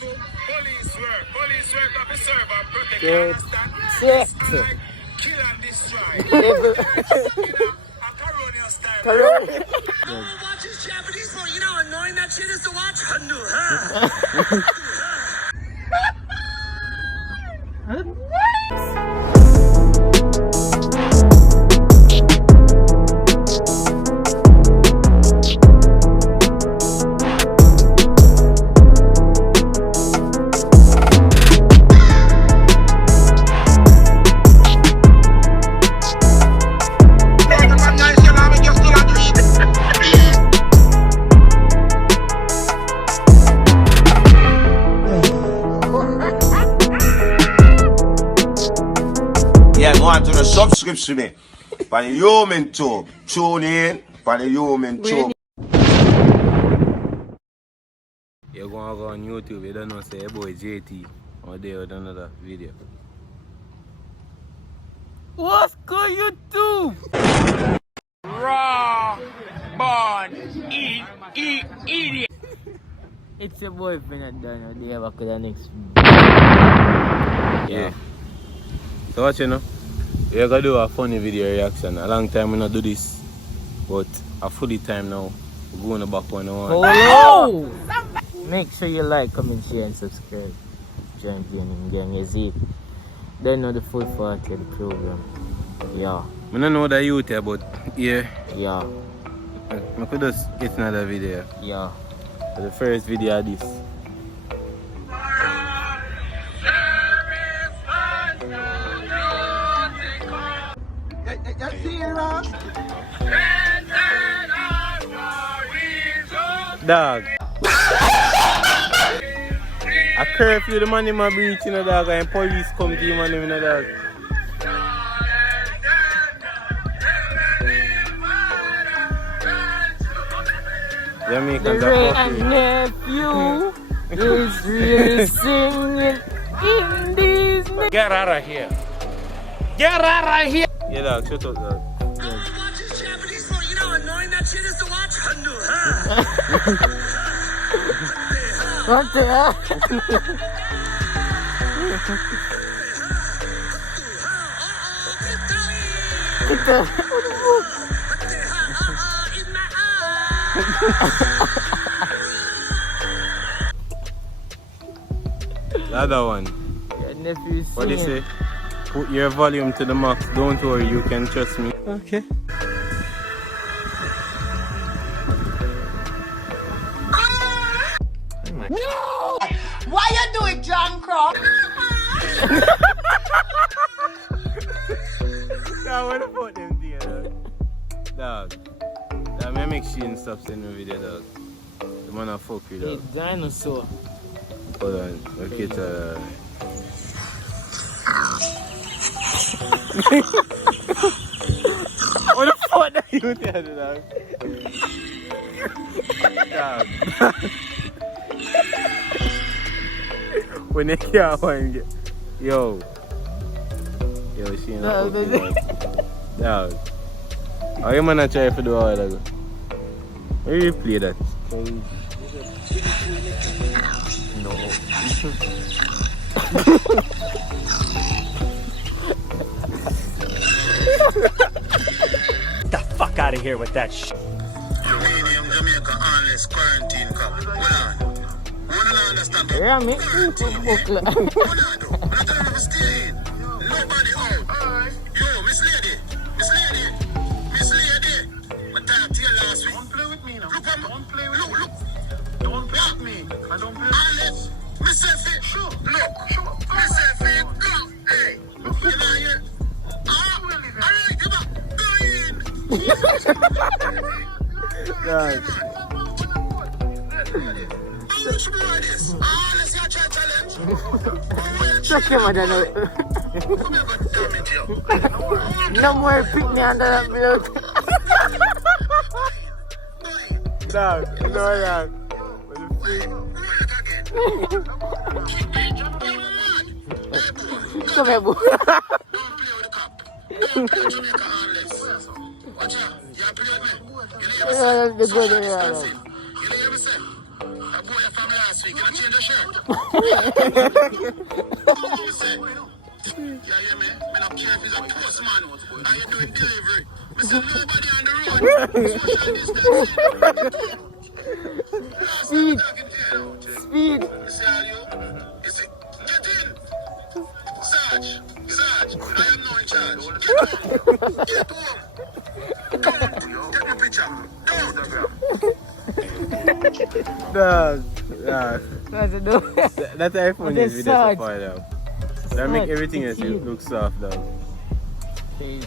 Police work of the serve and protect. Check. Kill and destroy. Watch this Japanese for, you know how annoying that shit is to watch? Yeah, go on to the subscription me. For the human tube. Tune in for the human tube. You're gonna go on YouTube, you don't know, say, hey boy JT, or there with another video. What's good, YouTube? Raw, born, idiot. It's your boy, Finna Daniel. They have a the next. Yeah. So what you know? We're gonna do a funny video reaction. A long time we not do this, but a fully time now. We're going back on the one. Oh! Make sure you like, comment, share, and subscribe. J&N GXNG. They know the full 40 of the program. Yeah. I don't know the youth here, but yeah. Yeah. I could just get another video. Yeah. So the first video of this. Dog. I curfew the man in my breach, you know, dog, and police come to him and him, you know, dog. Jamaicans are and nephew is really singing in this. Get out of here. Get out of here. Yeah, dog, shut up, dog. Watch this Japanese for, you know how annoying that shit is to watch? What the hell? The other one. What do you say? Put your volume to the max. Don't worry, you can trust me. Okay. No! Why you do it, John Cross? Dog, what about them there, dog? Dog, I make sure and stop sending the video, dog. The man I fuck with, dog. It's dinosaur. Hold on, okay, what the fuck are you doing, dog? Dog. When they can't find it. Yo, she ain't no, dog. How you man try to do all that? Where you play that? No. Get the fuck out of here with that shit. Jamaica unless quarantine come. Hold on. Understand? Yeah, me. Nobody out. Yo, Miss Lady. I talked to you last week. Don't play with me now. Look. Don't play with me. I don't play with Alex, Miss Effie. Sure. Look. Miss Effie. Look. Hey. Look. You know here. Alright, come on. Go in. Right. Check him out, no more pick me under that blood. Dog, no, dog. Come here, boo. Watch out. You play with me. The good, yeah. You hear me say? A boy from last week. Can I change the shirt? Yeah, yeah, man. I don't care if he's a postman. Are you doing delivery? I said nobody on the road. Social distancing. Speed. See how you? Is it? Get in. Sarge. I am now in charge. Get home. Get my picture. Dog. What's it do? That's iPhone This is video so sucks. far now. That make everything else look soft, dog. It's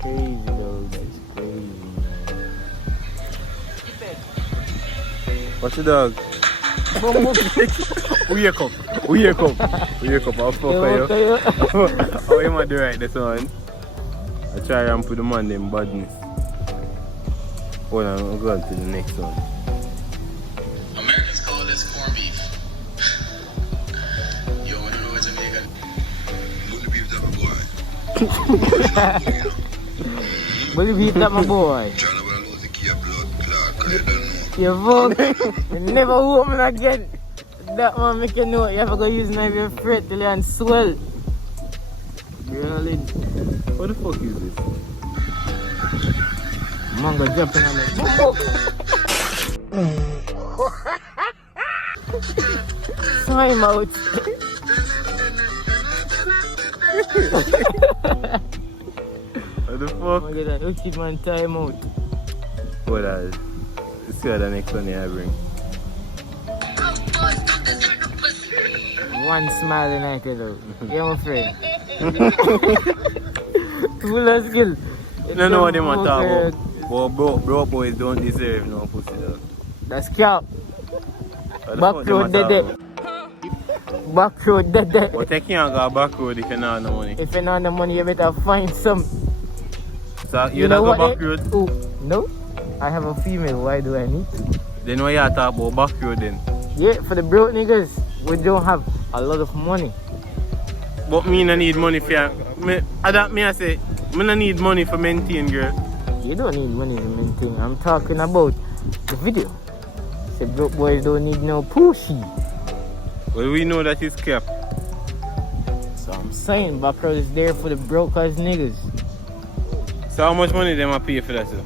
crazy, though. It's crazy, man. What's the dog? Wake up. I'll fuck you. How am I do right this one? I try and put the man in badness. Hold on, I'll go on to the next one. Americans call this corned beef. Yo, I don't know what Jamaican. Bully beef, that my boy. Bully beef, that my boy. Trying to lose the key of blood clot, cause you don't know. You fuck. You never woman again. That one make you know you have to go use knife your fret till you swell. Really? What the fuck is this? Mango jumping on it. Time out. What the fuck? Look at that. Let's keep man time out. Hold on. Let's see what the next one I bring. One smile and I can do. Yeah, my friend. Full of skill. No, no, what they want to talk about. But bro boys don't deserve no pussy, dog. That's cap. What the fuck Back they road want to dead. talk Back road dead. about? But they can't go back road if you don't have no money. If you don't have the money, you better find some. So you don't go back road? Oh, no. I have a female. Why do I need to? Then why you talk about back road then? Yeah, for the broke niggas, we don't have a lot of money. But me no need money for you. I say, me no need money for maintain, girl. You don't need money to maintain. I'm talking about the video. Say broke boys don't need no pussy. Well, we know that it's cap. So I'm saying back road is there for the broke ass niggas. So how much money them a pay for that, sir?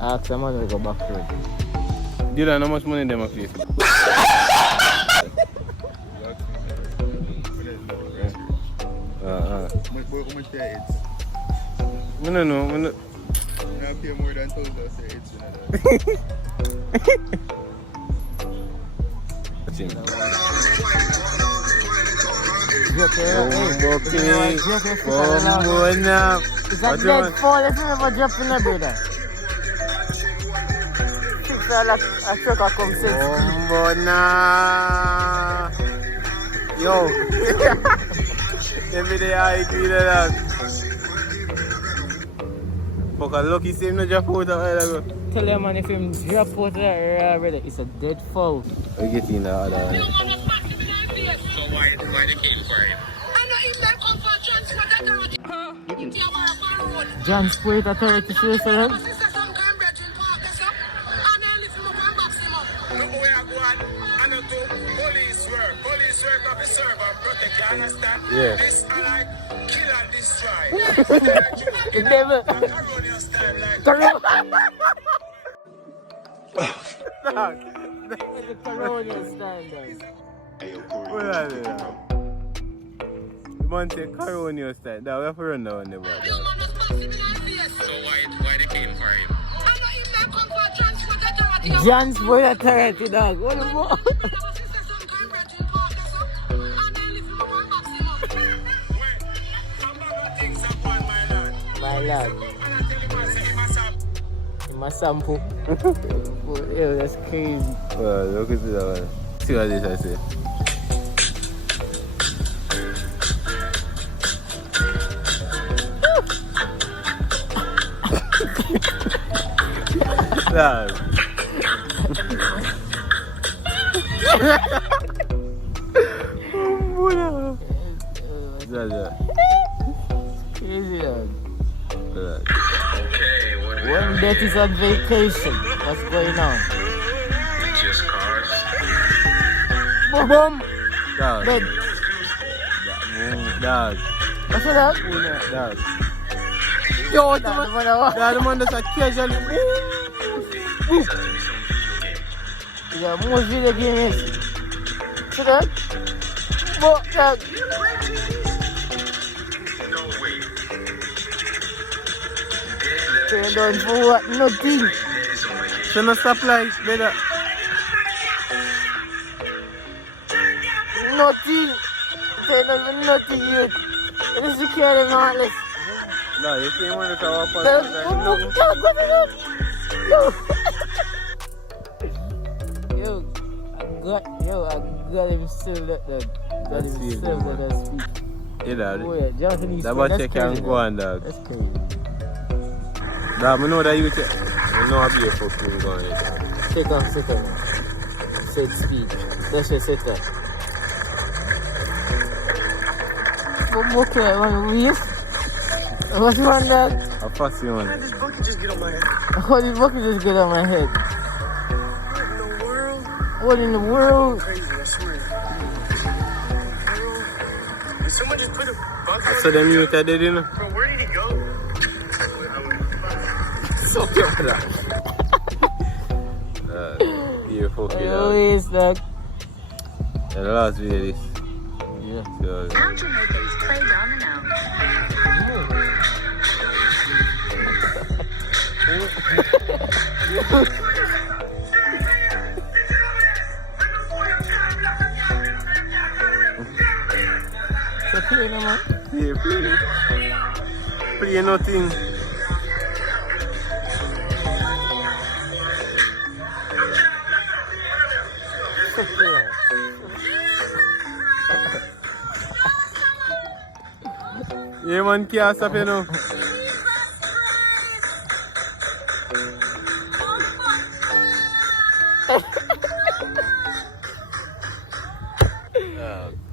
Ask them how to go back road. You don't know how much money them a pay for? How much pay it? I don't know. I pay more than 1,000 for it. Watch him. Drop your It's a What you dead want? fall if you ever drop in the brother. I truck I come sit. Yo. Every day I agree to that. Fuck, I lucky see him no drop out a while ago. Tell them man if him drop out there, brother, it's a dead fall. We get in the other one. So why they came for him? Transport authority says so. Look where I go and I do police work officer and protect, you understand? Yeah. This I like kill and destroy. It never. Macaroni style like The colonial standards. What are they now? The man say Caronio style. That we have to run down the board. So why they came for him? Transport authority, dog. What the fuck? My lad. My sample. Yo, that's crazy. Well, look at that one. See what this I say. Dog. Crazy, dog. Okay, what When death is on vacation, what's going on? just cars? Boom. Dog. Dead. Dog. What's that? Dog. Yo, what the man? The man that's a casual. Yeah, most video games. See that? But that. They done for what? Nothing. So no stop like better. Nothing. They done for nothing yet. It is secure and heartless. No, you see one that's our part. I got him still that dog. Got him still that speak. Yeah, dog. Oh yeah, Japanese. That about check and go on, dog. That's crazy. Dog, I know that you check. I know I'll be a fucking going. Check off second. Set speed. That's your setup. What okay, one wheels? What's one dog? A fussy one. How did this bucket just get on my head? What in the world? Crazy, I swear. Did someone just put a bucket? So them youth are dead, you know? Bro, where did he go? So cute, dog. You fucking dog. Always dog. The last video this. Yeah. So, Now Jamaicans play domino. So play no man. yeah, play nothing. Yeah, man, can't stop, you know.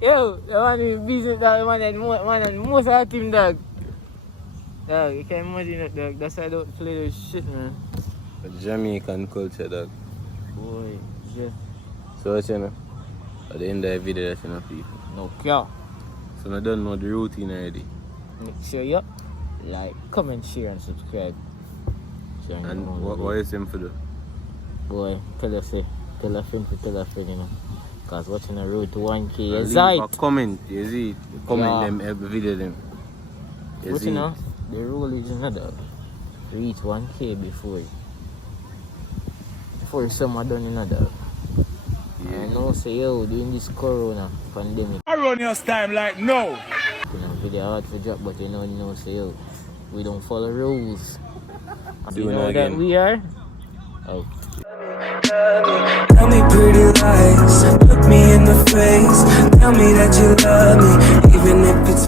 Yo, the one who business dog, the one that most of the team dog. Dog, you can't imagine that dog. That's why I don't play this shit, man. Jamaican culture, dog. Boy, yeah. So what you know? At the end of the video, that's enough people. No care. So I don't know the routine already. Make sure you like, comment, share, and subscribe. So And what is him for the? boy, tell a friend, you know. Because watching the road to 1K is Leave right. a comment, you see it. Comment Yeah. them every video them. You But see you it. know, the rule is another. Reach 1K before someone done another. Yeah. I know say yo during this corona pandemic. I run your time like no. You know, video hard to drop, but you know say yo, we don't follow rules. Do You it know again. that we are out. Tell me pretty lies, look me in the face. Tell me that you love me, even if it's